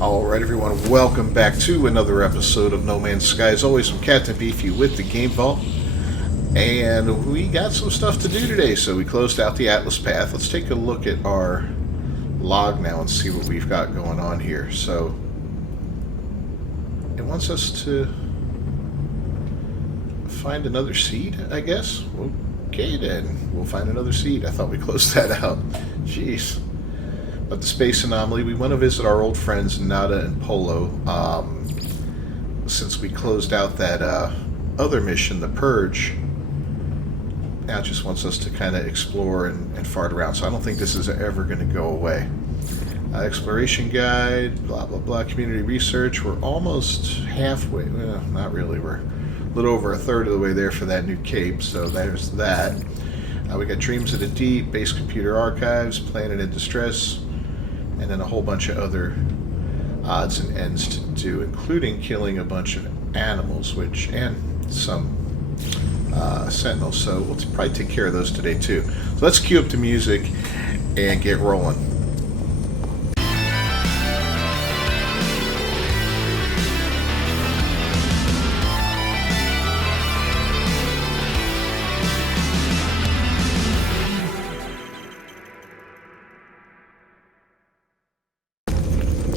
Alright everyone, welcome back to another episode of No Man's Sky. As always, I'm Captain Beefy with the Game Vault. And we got some stuff to do today, so we closed out the Atlas path. Let's take a look at our log now and see what we've got going on here. So, it wants us to find another seed, I guess? Okay then, we'll find another seed. I thought we closed that out. Jeez. But the space anomaly, we want to visit our old friends Nada and Polo. Since we closed out that other mission, the Purge, now it just wants us to kind of explore and fart around. So I don't think this is ever going to go away. Exploration guide, blah blah blah, community research. We're almost halfway. Well, not really. We're a little over a third of the way there for that new cape. So there's that. We got Dreams of the Deep, Base Computer Archives, Planet in Distress, and then a whole bunch of other odds and ends to do, including killing a bunch of animals, and some sentinels. So we'll probably take care of those today too. So let's cue up the music and get rolling.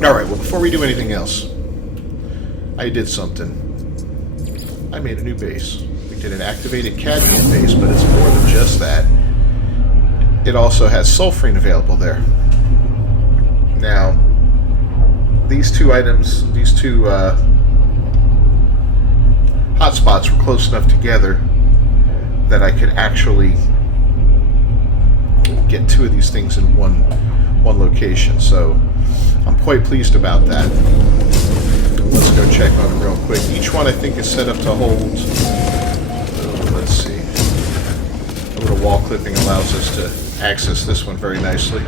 Alright, well, before we do anything else, I did something. I made a new base. We did an activated cadmium base, but it's more than just that. It also has sulfurine available there. Now, these two items, these two hotspots were close enough together that I could actually get two of these things in one location. So I'm quite pleased about that. Let's go check on them real quick. Each one I think is set up to hold, let's see, a little wall clipping allows us to access this one very nicely.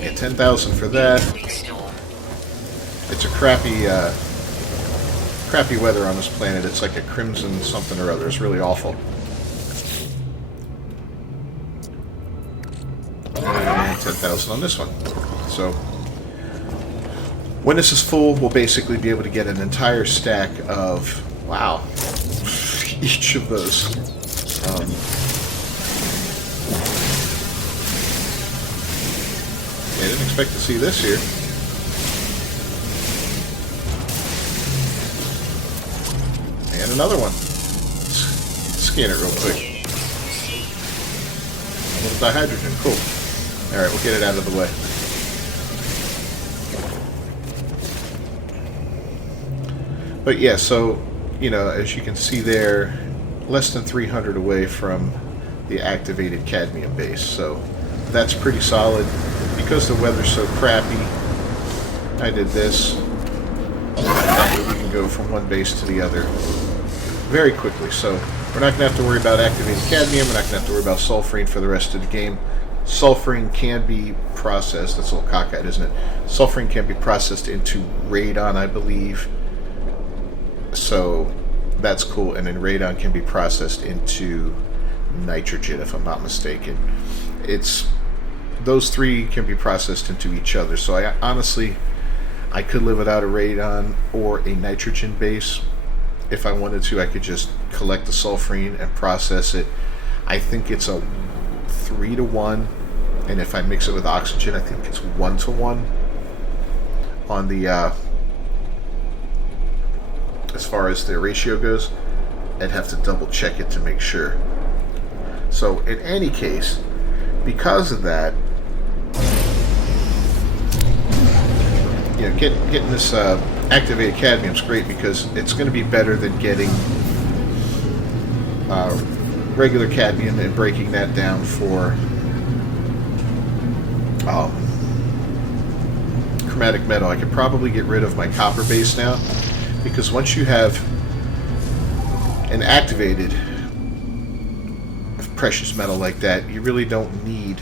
Get 10,000 for that. It's a crappy weather on this planet. It's like a crimson something or other. It's really awful. And 10,000 on this one. So when this is full, we'll basically be able to get an entire stack of, wow, each of those. I didn't expect to see this here. And another one. Scan it real quick. A little dihydrogen, cool. Alright, we'll get it out of the way. But yeah, so, you know, as you can see there, less than 300 away from the activated cadmium base. So that's pretty solid. Because the weather's so crappy, I did this. That way we can go from one base to the other very quickly. So we're not going to have to worry about activated cadmium. We're not going to have to worry about sulfurine for the rest of the game. Sulfurine can be processed. That's a little cockeyed, isn't it? Sulfurine can be processed into radon, I believe. So that's cool. And then radon can be processed into nitrogen, if I'm not mistaken. Those three can be processed into each other. So I honestly could live without a radon or a nitrogen base. If I wanted to, I could just collect the sulfurine and process it. I think it's a 3-to-1, and if I mix it with oxygen, I think it's 1-to-1 on the as far as the ratio goes. I'd have to double check it to make sure. So in any case, because of that, you know, getting this activated cadmium is great because it's going to be better than getting regular cadmium and breaking that down for chromatic metal. I could probably get rid of my copper base now, because once you have an activated precious metal like that, you really don't need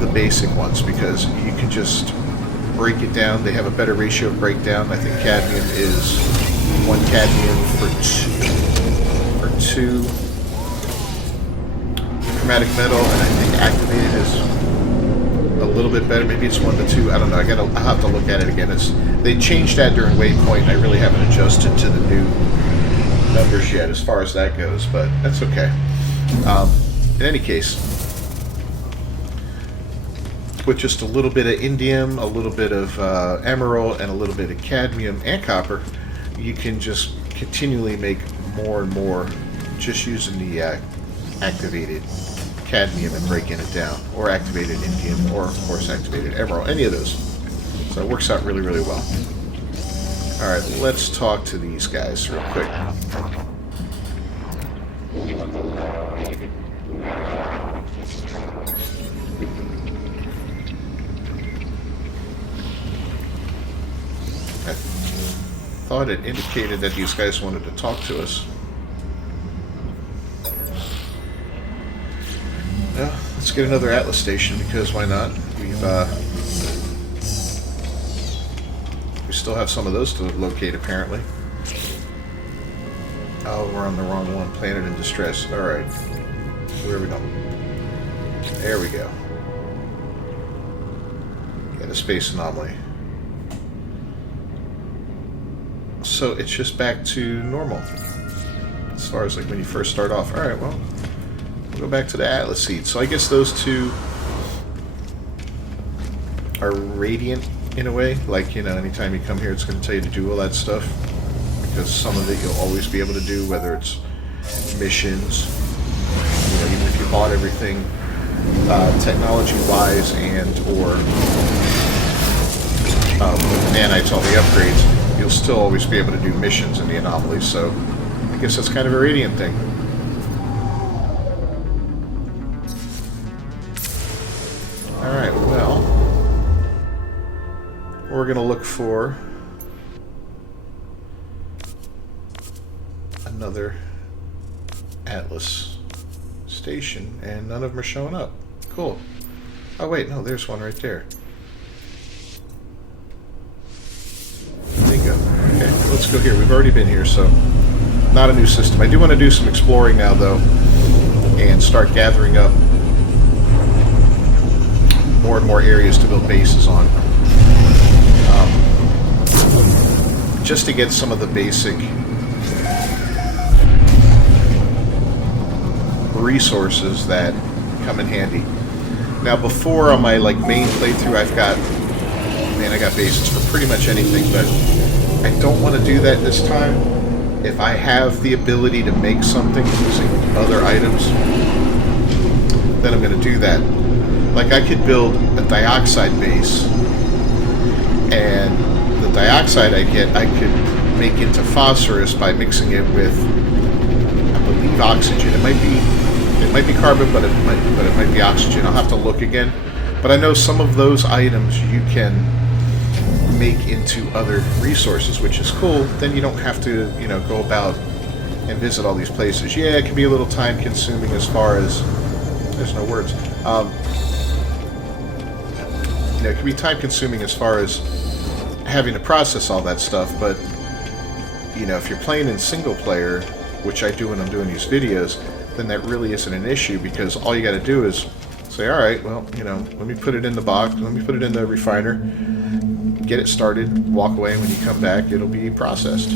the basic ones, because you can just break it down. They have a better ratio of breakdown. I think cadmium is 1 cadmium for two chromatic metal, and I think activated is little bit better. Maybe it's 1 to 2. I don't know. I'll have to look at it again. They changed that during Waypoint. I really haven't adjusted to the new numbers yet as far as that goes, but that's okay. In any case, with just a little bit of indium, a little bit of emerald, and a little bit of cadmium and copper, you can just continually make more and more just using the activated cadmium and breaking it down, or activated indium, or of course activated emerald, any of those. So it works out really, really well. Alright, let's talk to these guys real quick. I thought it indicated that these guys wanted to talk to us. Well, let's get another Atlas station, because why not? We still have some of those to locate, apparently. Oh, we're on the wrong one. Planet in distress. Alright. Where are we going? There we go. Get a space anomaly. So it's just back to normal. As far as like when you first start off. Alright, well, we'll go back to the Atlas seed. So I guess those two are radiant in a way. Like, you know, anytime you come here, it's going to tell you to do all that stuff. Because some of it you'll always be able to do, whether it's missions, you know, even if you bought everything technology-wise and or nanites, all the upgrades, you'll still always be able to do missions in the anomalies. So I guess that's kind of a radiant thing. Alright, well, we're going to look for another Atlas station, and none of them are showing up. Cool. Oh wait, no, there's one right there. Bingo. Okay, let's go here. We've already been here, so not a new system. I do want to do some exploring now, though, and start gathering up more and more areas to build bases on. Just to get some of the basic resources that come in handy. Now, before on my main playthrough, I got bases for pretty much anything, but I don't want to do that this time. If I have the ability to make something using other items, then I'm going to do that. Like, I could build a dioxide base, and the dioxide I get, I could make into phosphorus by mixing it with, I believe, oxygen. It might be carbon, but it might be oxygen. I'll have to look again. But I know some of those items you can make into other resources, which is cool. Then you don't have to, go about and visit all these places. Yeah, it can be a little time consuming as far as, there's no words. It can be time consuming as far as having to process all that stuff, but if you're playing in single player, which I do when I'm doing these videos, then that really isn't an issue, because all you got to do is say, all right, well, let me put it in the box, let me put it in the refiner, get it started, walk away, and when you come back, it'll be processed.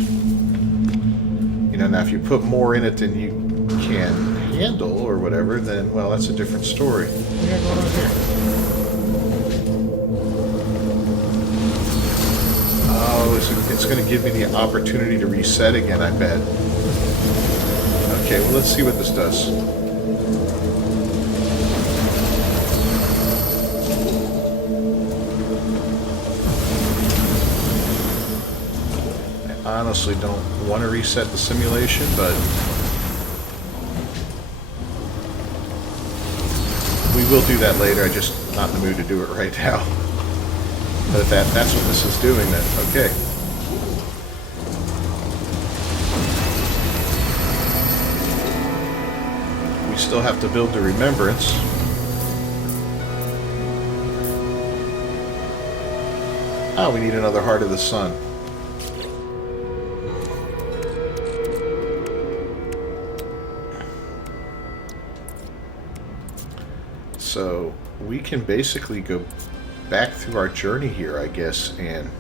Now if you put more in it than you can handle or whatever, then, well, that's a different story. What do you got going on here? Oh, it's going to give me the opportunity to reset again, I bet. Okay, well, let's see what this does. I honestly don't want to reset the simulation, but we will do that later. I'm just not in the mood to do it right now. But if that's what this is doing, then okay. We still have to build the remembrance. Ah, we need another Heart of the Sun. So we can basically go back through our journey here, I guess, and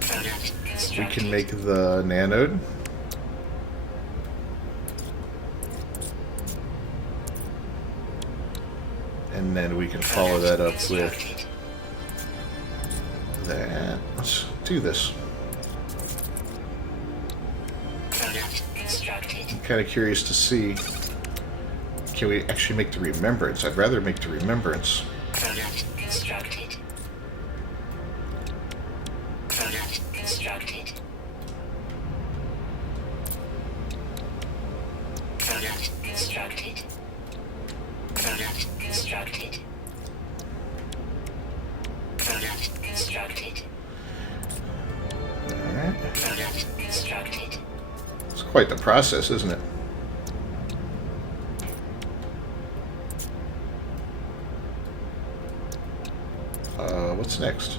we can make the nanode. And then we can follow that up with that. Let's do this. I'm kind of curious to see, can we actually make the remembrance? I'd rather make the remembrance. It's quite the process, isn't it? What's next?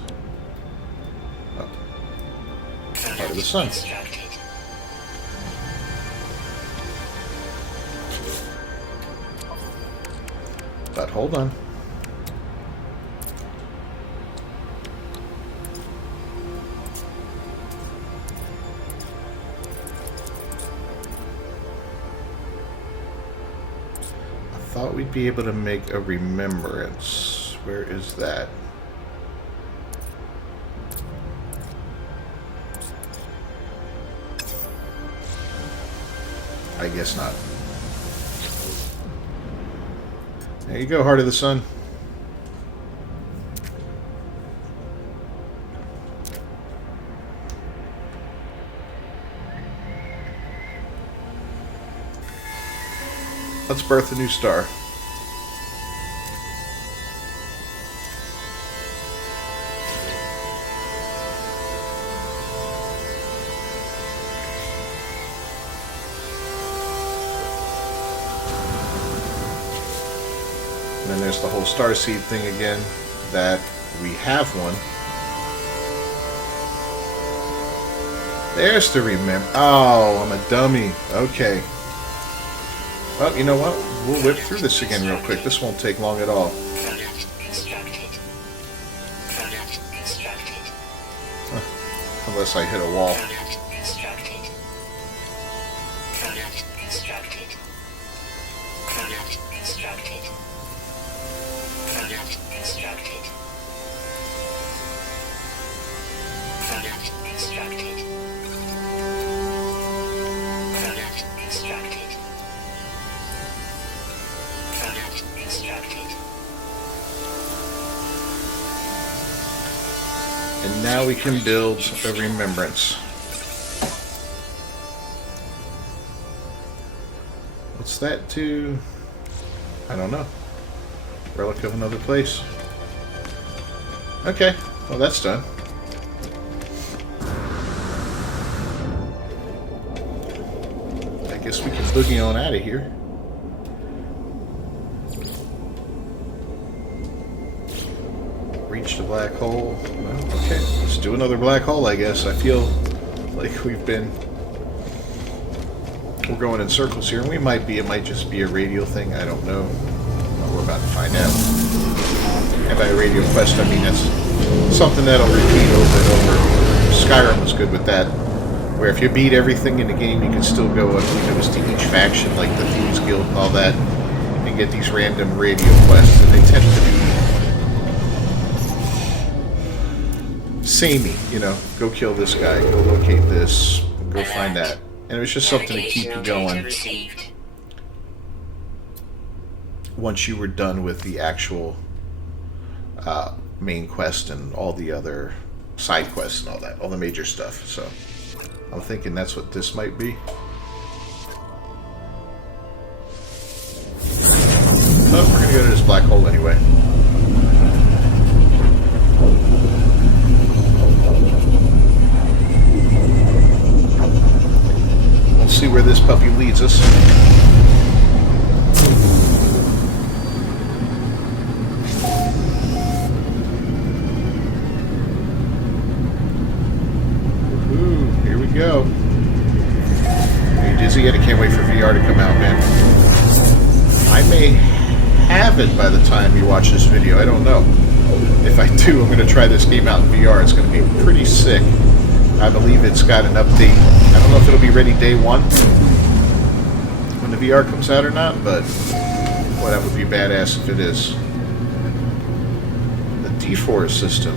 Oh. Part of the sun. But hold on. I thought we'd be able to make a remembrance. Where is that? I guess not. There you go, Heart of the Sun. Let's birth a new star. And then there's the whole starseed thing again, that we have one. There's the remember. Oh, I'm a dummy. Okay. Well, you know what? We'll whip through this again real quick. This won't take long at all. Huh. Unless I hit a wall. And now we can build a remembrance. What's that to? I don't know. Relic of another place. Okay, well that's done. I guess we can boogie on out of here. Reach the black hole. Well, okay, let's do another black hole, I guess. I feel like we're going in circles here, and it might just be a radial thing, I don't know. Well, we're about to find out. And by a radial quest, I mean that's something that'll repeat over and over. Skyrim was good with that, where if you beat everything in the game, you can still go, it was to each faction, like the Thieves Guild and all that, and get these random radial quests, and they tend to be samey, you know, go kill this guy, go locate this, go find that. And it was just something to keep you going once you were done with the actual main quest and all the other side quests and all that, all the major stuff. So I'm thinking that's what this might be. But we're going to go to this black hole anyway. See where this puppy leads us. Ooh, here we go. Are you dizzy yet? I can't wait for VR to come out, man. I may have it by the time you watch this video. I don't know. If I do, I'm going to try this game out in VR. It's going to be pretty sick. I believe it's got an update. I don't know if it'll be ready day one when the VR comes out or not, but boy, that would be badass if it is. The D4 system.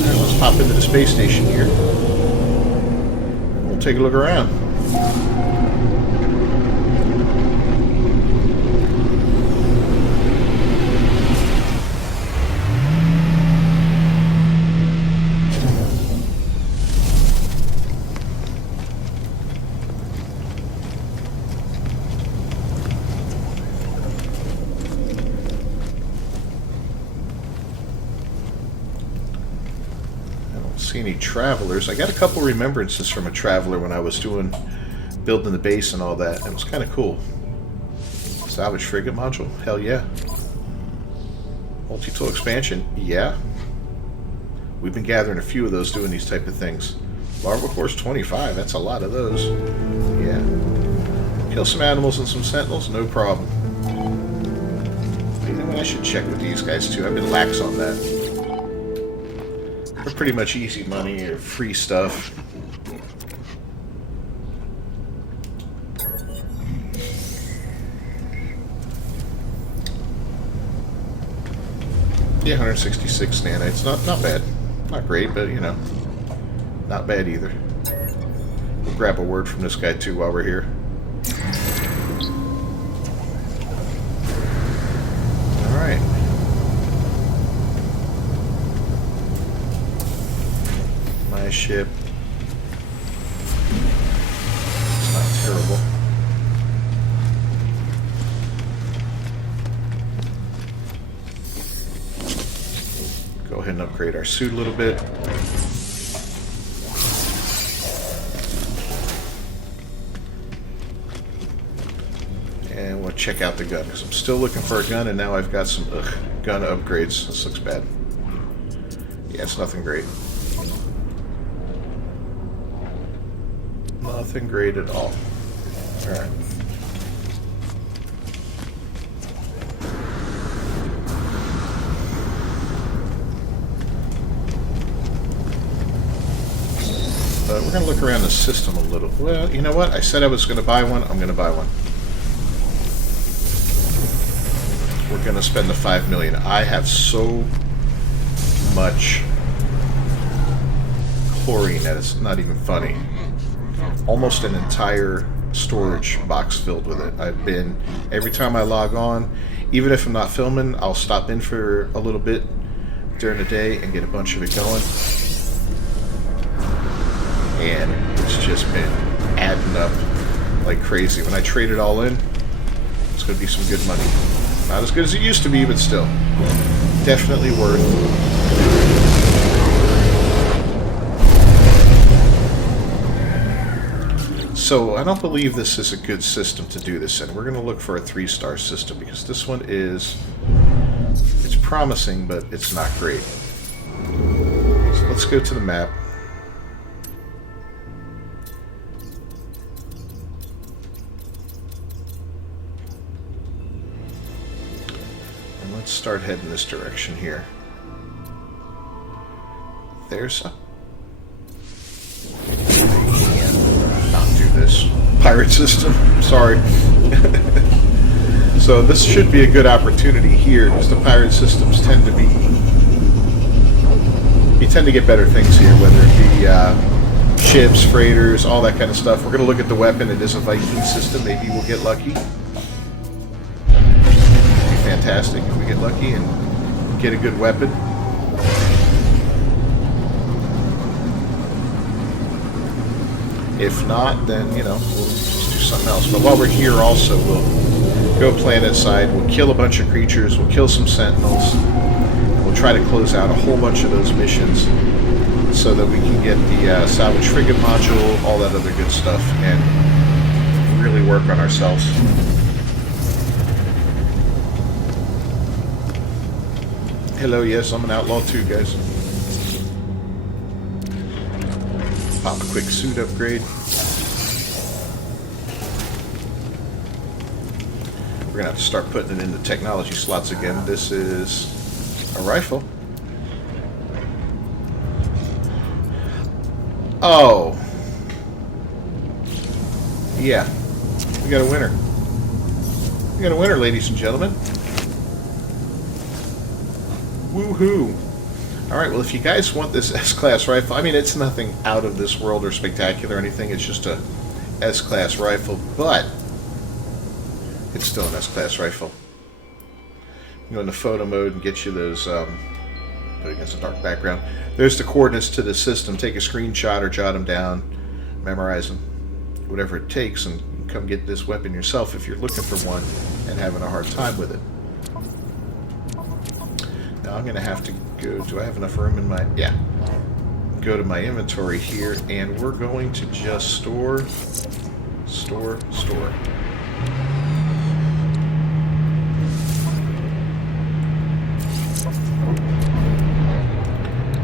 Alright, let's pop into the space station here. We'll take a look around. See any travelers. I got a couple remembrances from a traveler when I was building the base and all that. It was kind of cool. Salvage frigate module? Hell yeah. Multi-tool expansion? Yeah. We've been gathering a few of those doing these type of things. Larval Course 25, that's a lot of those. Yeah. Kill some animals and some sentinels? No problem. You know what? I should check with these guys too. I've been lax on that. They're pretty much easy money or free stuff. Yeah, 166 nanites. Not bad. Not great, but you know, not bad either. We'll grab a word from this guy too while we're here. All right. My ship. It's not terrible. Go ahead and upgrade our suit a little bit. And we'll check out the gun, because I'm still looking for a gun, and now I've got some gun upgrades. This looks bad. Yeah, it's nothing great. Nothing great at all. Alright. But we're going to look around the system a little. Well, you know what? I said I was going to buy one. I'm going to buy one. We're going to spend the $5 million. I have so much chlorine that it's not even funny. Almost an entire storage box filled with it. I've been, every time I log on, even if I'm not filming, I'll stop in for a little bit during the day and get a bunch of it going. And it's just been adding up like crazy. When I trade it all in, it's going to be some good money. Not as good as it used to be, but still. Definitely worth. So I don't believe this is a good system to do this in. We're going to look for a 3-star system, because this one is, it's promising, but it's not great. So let's go to the map. And let's start heading this direction here. There's a... this pirate system. Sorry. So this should be a good opportunity here, because the pirate systems tend to be... You tend to get better things here, whether it be ships, freighters, all that kind of stuff. We're going to look at the weapon. It is a Viking system. Maybe we'll get lucky. It'd be fantastic if we get lucky and get a good weapon. If not, then, you know, we'll just do something else. But while we're here also, we'll go planet side, we'll kill a bunch of creatures, we'll kill some sentinels, and we'll try to close out a whole bunch of those missions so that we can get the salvage frigate module, all that other good stuff, and really work on ourselves. Hello, yes, I'm an outlaw too, guys. Pop a quick suit upgrade. We're going to have to start putting it in the technology slots again. This is a rifle. Oh. Yeah. We got a winner. We got a winner, ladies and gentlemen. Woohoo. Alright, well, if you guys want this S-Class rifle, I mean, it's nothing out of this world or spectacular or anything. It's just a S-Class rifle, but it's still an S-Class rifle. You go into photo mode and get you those, put it against a dark background. There's the coordinates to the system. Take a screenshot or jot them down, memorize them, whatever it takes, and come get this weapon yourself if you're looking for one and having a hard time with it. Now I'm going to have to go, do I have enough room in my, yeah. Go to my inventory here, and we're going to just store.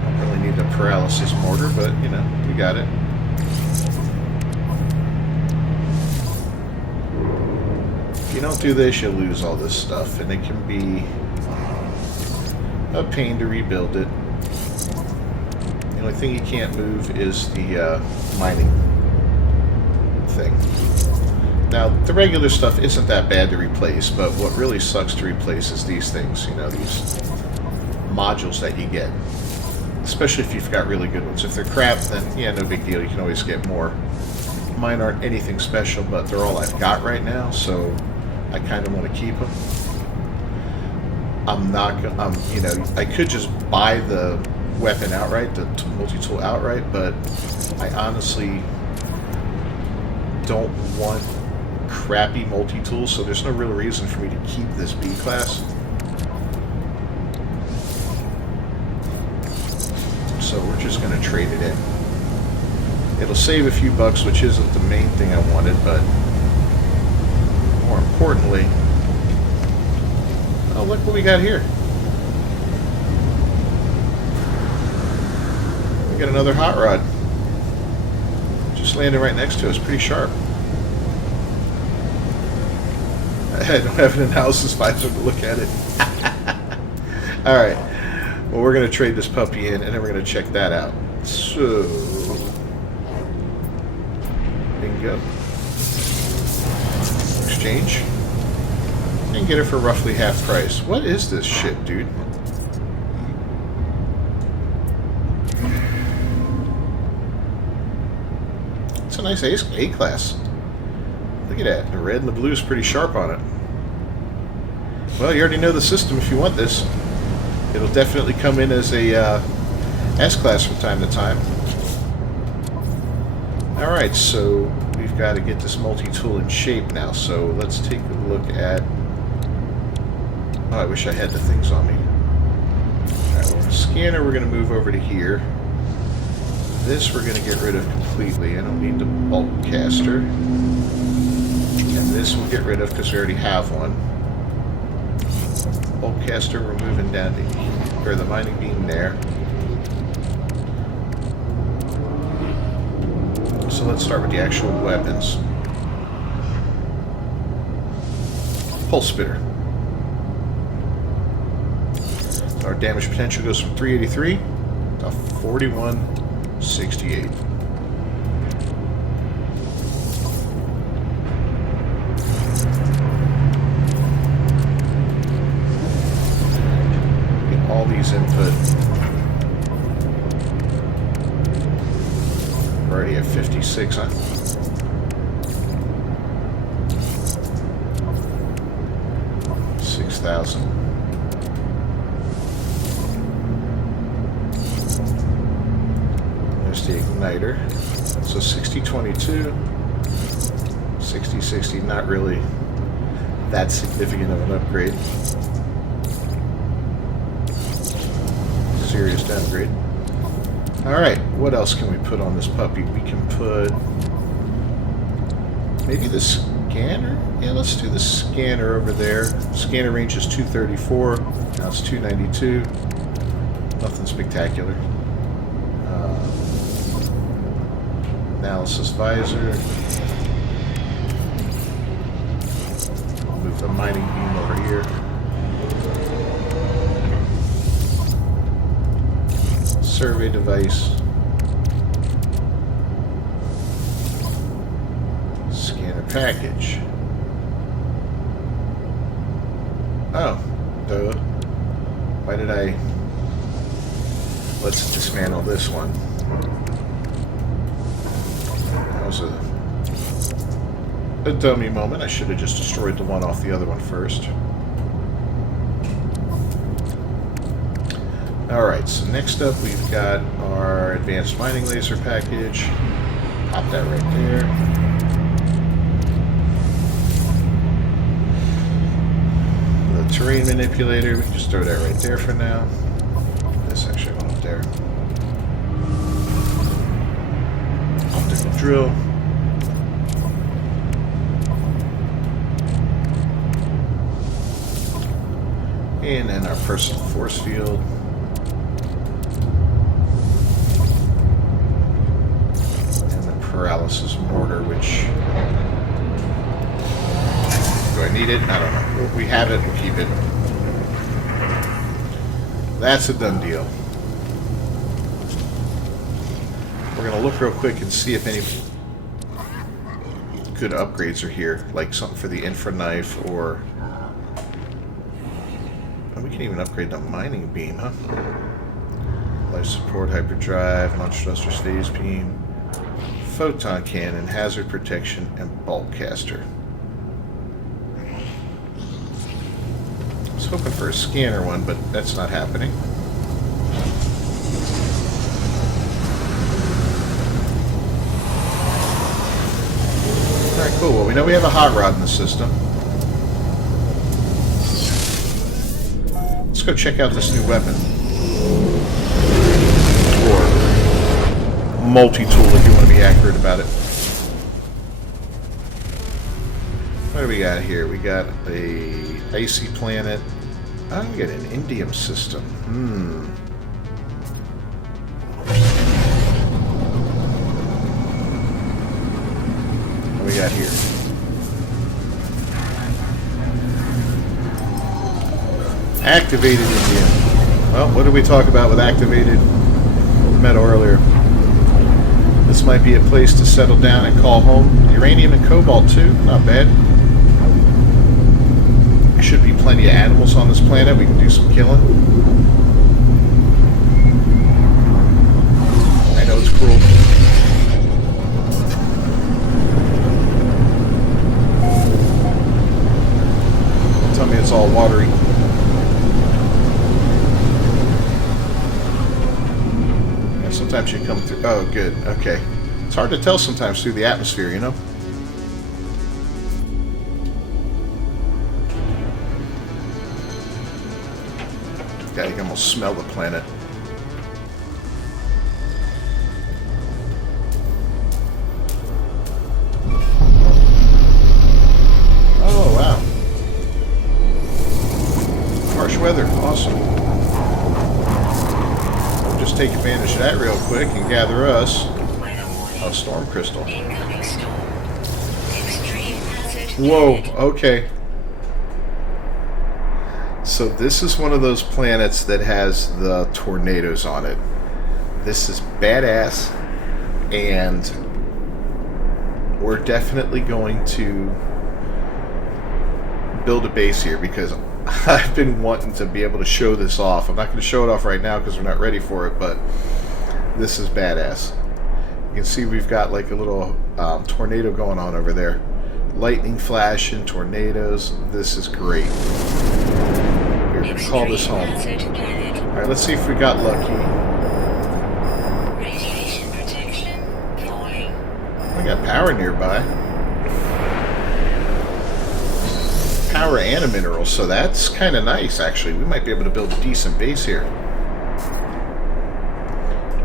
Don't really need a paralysis mortar, but, you know, we got it. If you don't do this, you'll lose all this stuff, and it can be a pain to rebuild it. The only thing you can't move is the mining thing. Now, the regular stuff isn't that bad to replace, but what really sucks to replace is these things, you know, these modules that you get. Especially if you've got really good ones. If they're crap, then, yeah, no big deal. You can always get more. Mine aren't anything special, but they're all I've got right now, so I kind of want to keep them. I'm not gonna, you know, I could just buy the weapon outright, the multi-tool outright, but I honestly don't want crappy multi-tools, so there's no real reason for me to keep this B-class. So we're just going to trade it in. It'll save a few bucks, which isn't the main thing I wanted, but more importantly, oh, look what we got here. We got another hot rod. Just landed right next to us. Pretty sharp. I don't have an analysis visor to look at it. Alright. Well, we're going to trade this puppy in, and then we're going to check that out. So, bingo. Exchange. And get it for roughly half price. What is this shit, dude? It's a nice A-class. Look at that. The red and the blue is pretty sharp on it. Well, you already know the system if you want this. It'll definitely come in as a S-Class from time to time. Alright, so we've got to get this multi-tool in shape now. So let's take a look at... Oh, I wish I had the things on me. Alright, well, the scanner we're going to move over to here. This we're going to get rid of completely. I don't need the bulk caster. And this we'll get rid of because we already have one. Bulk caster we're moving down to or the mining beam there. So let's start with the actual weapons. Pulse spitter. Our damage potential goes from 383 to 4168. Get all these input. We're already at 56, huh? $6,000. There's the igniter. So 6022, 6060, not really that significant of an upgrade. Serious downgrade. Alright, what else can we put on this puppy? We can put maybe the scanner? Yeah, let's do the scanner over there. Scanner range is 234. Now it's 292. Nothing spectacular. Analysis visor. Move the mining beam over here. Survey device. Scanner package. Oh, duh. Why did I... Let's dismantle this one. That was a dummy moment. I should have just destroyed the one off the other one first. Alright, so next up we've got our advanced mining laser package. Pop that right there. The terrain manipulator, we can just throw that right there for now. This actually went up there. Optical drill. And then our personal force field. And the paralysis mortar, which... Do I need it? I don't know. We have it, we'll keep it. That's a done deal. We're going to look real quick and see if any good upgrades are here. Like something for the infra knife or... We can even upgrade the mining beam, huh? Life support, hyperdrive, launch thruster, phase beam, photon cannon, hazard protection, and bulk caster. I was hoping for a scanner one, but that's not happening. Alright, cool. Well, we know we have a hot rod in the system. Let's go check out this new weapon. Or multi-tool if you want to be accurate about it. What do we got here? We got a icy planet. Oh, we got an indium system. What do we got here? Activated indium. Well, what did we talk about with activated metal earlier? This might be a place to settle down and call home. Uranium and cobalt too, not bad. There should be plenty of animals on this planet. We can do some killing. I know it's cruel. Tell me it's all watery. Sometimes you come through... Oh, good. Okay. It's hard to tell sometimes through the atmosphere, you know? Yeah, you can almost smell the planet. Oh, wow. Harsh weather. Awesome. Just take advantage of that real quick and gather us a storm crystal. Whoa, okay. So this is one of those planets that has the tornadoes on it. This is badass, and we're definitely going to build a base here because I've been wanting to be able to show this off. I'm not going to show it off right now because we're not ready for it, but this is badass. You can see we've got like a little tornado going on over there. Lightning flash and tornadoes. This is great. We're going to call this home. Alright, let's see if we got lucky. We got power nearby. Power and a mineral, so that's kind of nice actually. We might be able to build a decent base here.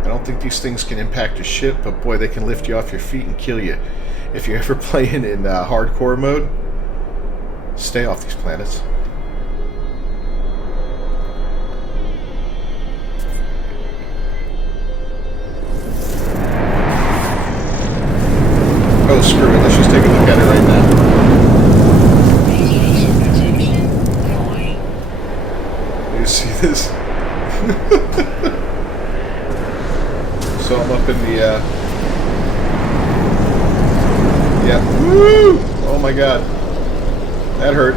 I don't think these things can impact a ship, but boy, they can lift you off your feet and kill you. If you're ever playing in hardcore mode, stay off these planets. Oh, screw it. Let's just take a look at it right now. is. So I'm up in the, yeah. Woo! Oh my god. That hurt.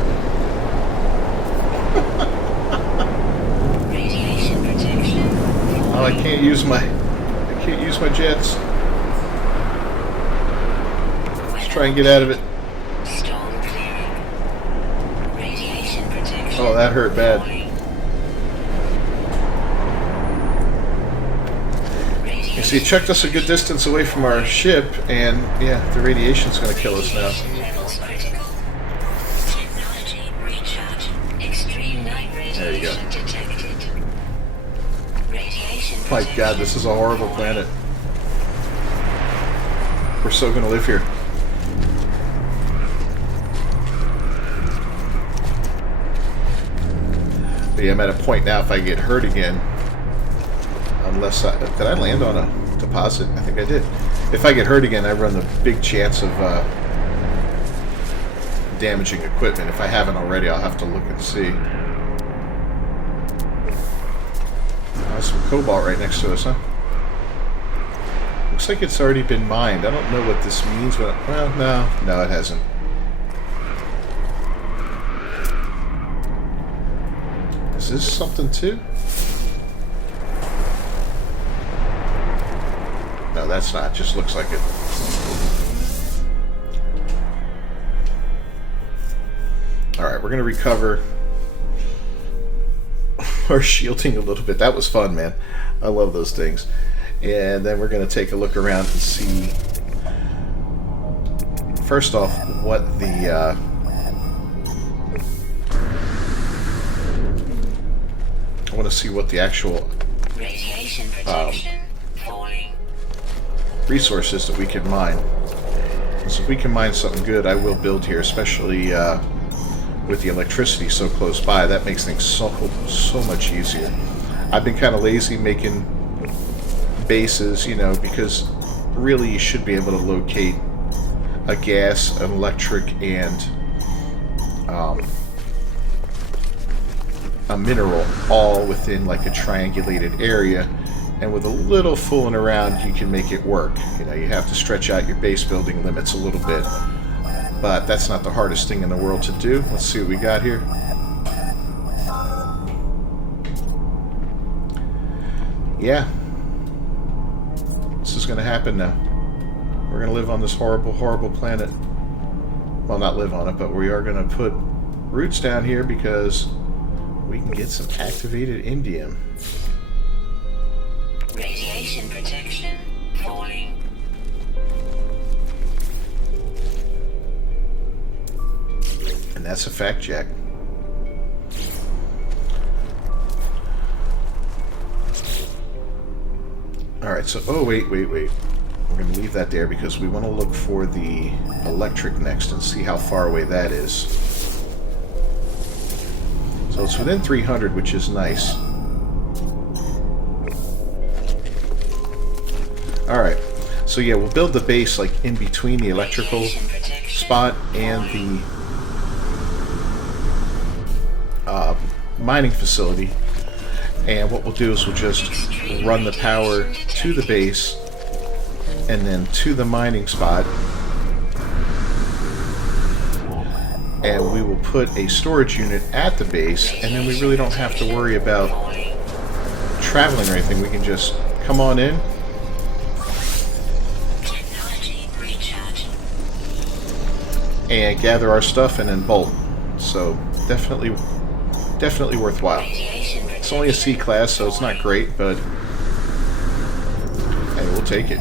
Radiation protection. Oh, I can't use my jets. Let's try and get out of it. Storm clearing. Radiation protection. Oh, that hurt bad. You see, it checked us a good distance away from our ship, and yeah, the radiation's going to kill us now. Levels critical. Technology recharge. Extreme night There you go. radiation detected. Radiation My god, this is a horrible planet. We're so going to live here. But yeah, I'm at a point now, if I get hurt again, unless did I land on a deposit? I think I did. If I get hurt again, I run the big chance of damaging equipment. If I haven't already, I'll have to look and see. Some cobalt right next to us, huh? Looks like it's already been mined. I don't know what this means, but well, no, it hasn't. Is this something too? No, that's not. It just looks like it. Alright, we're going to recover our shielding a little bit. That was fun, man. I love those things. And then we're going to take a look around and see, first off, what the I want to see what the actual radiation protection. Falling. resources that we can mine. So if we can mine something good, I will build here, especially with the electricity so close by. That makes things so much easier. I've been kind of lazy making bases, you know, because really you should be able to locate a gas, an electric, and a mineral all within like a triangulated area. And with a little fooling around, you can make it work. You know, you have to stretch out your base building limits a little bit. But that's not the hardest thing in the world to do. Let's see what we got here. Yeah. This is going to happen now. We're going to live on this horrible, horrible planet. Well, not live on it, but we are going to put roots down here because we can get some activated indium. Radiation protection. Falling. And that's a fact, Jack. Alright, so, oh, wait. We're going to leave that there because we want to look for the electric next and see how far away that is. So it's within 300, which is nice. Alright, so yeah, we'll build the base like in between the electrical spot and the mining facility. And what we'll do is we'll just run the power to the base and then to the mining spot. And we will put a storage unit at the base, and then we really don't have to worry about traveling or anything. We can just come on in. And gather our stuff and then bolt. So definitely worthwhile. It's only a C class, so it's not great, but hey, we'll take it.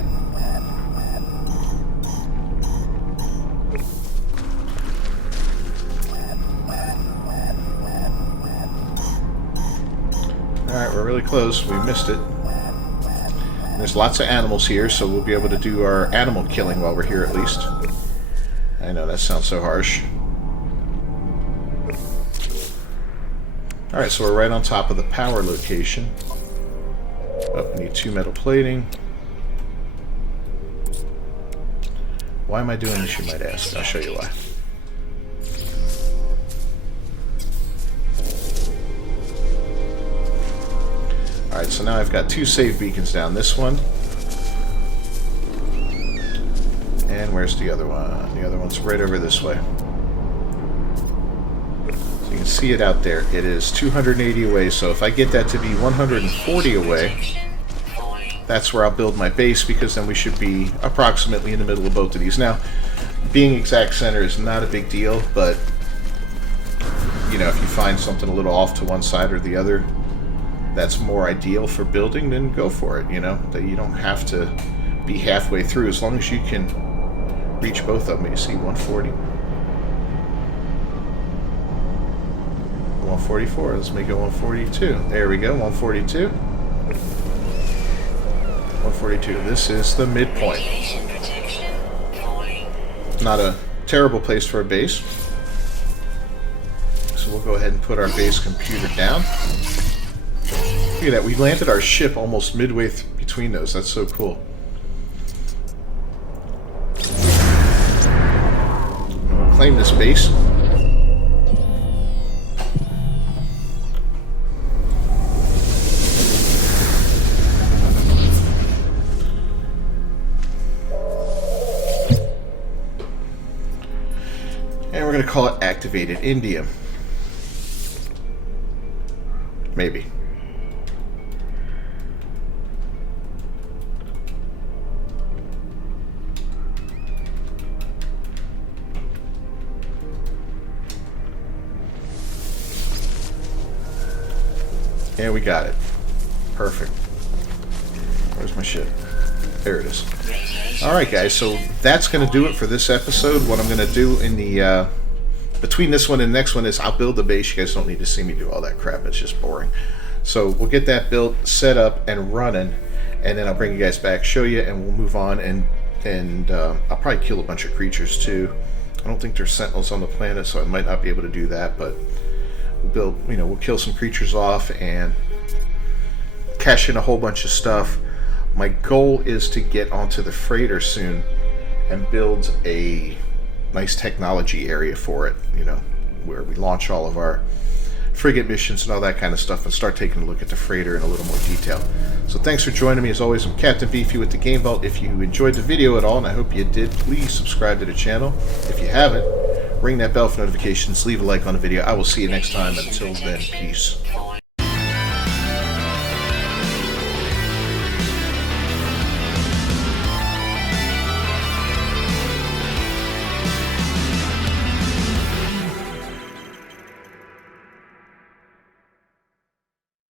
Alright, we're really close. We missed it. And there's lots of animals here, so we'll be able to do our animal killing while we're here at least. I know, that sounds so harsh. Alright, so we're right on top of the power location. Oh, we need 2 metal plating. Why am I doing this, you might ask? I'll show you why. Alright, so now I've got 2 save beacons down. This one. And where's the other one? The other one's right over this way. So you can see it out there. It is 280 away, so if I get that to be 140 away, that's where I'll build my base, because then we should be approximately in the middle of both of these. Now, being exact center is not a big deal, but you know, if you find something a little off to one side or the other that's more ideal for building, then go for it. You know, that you don't have to be halfway through, as long as you can reach both of them. You see 140, 144. Let's make it 142. There we go, 142. 142. This is the midpoint. Not a terrible place for a base. So we'll go ahead and put our base computer down. Look at that. We landed our ship almost midway between those. That's so cool. We'll claim this base. And we're going to call it Activated India. Maybe. And we got it. Perfect. Where's my ship? There it is. Alright guys, so that's going to do it for this episode. What I'm going to do in the between this one and the next one is I'll build the base. You guys don't need to see me do all that crap. It's just boring. So we'll get that built, set up, and running, and then I'll bring you guys back, show you, and we'll move on. And I'll probably kill a bunch of creatures too. I don't think there's sentinels on the planet, so I might not be able to do that. But we'll build, you know, we'll kill some creatures off and cash in a whole bunch of stuff. My goal is to get onto the freighter soon and build a nice technology area for it, you know, where we launch all of our frigate missions and all that kind of stuff, and start taking a look at the freighter in a little more detail. So thanks for joining me. As always, I'm Captain Beefy with the Game Vault. If you enjoyed the video at all, and I hope you did, please subscribe to the channel. If you haven't, ring that bell for notifications, leave a like on the video. I will see you next time. Until then, peace.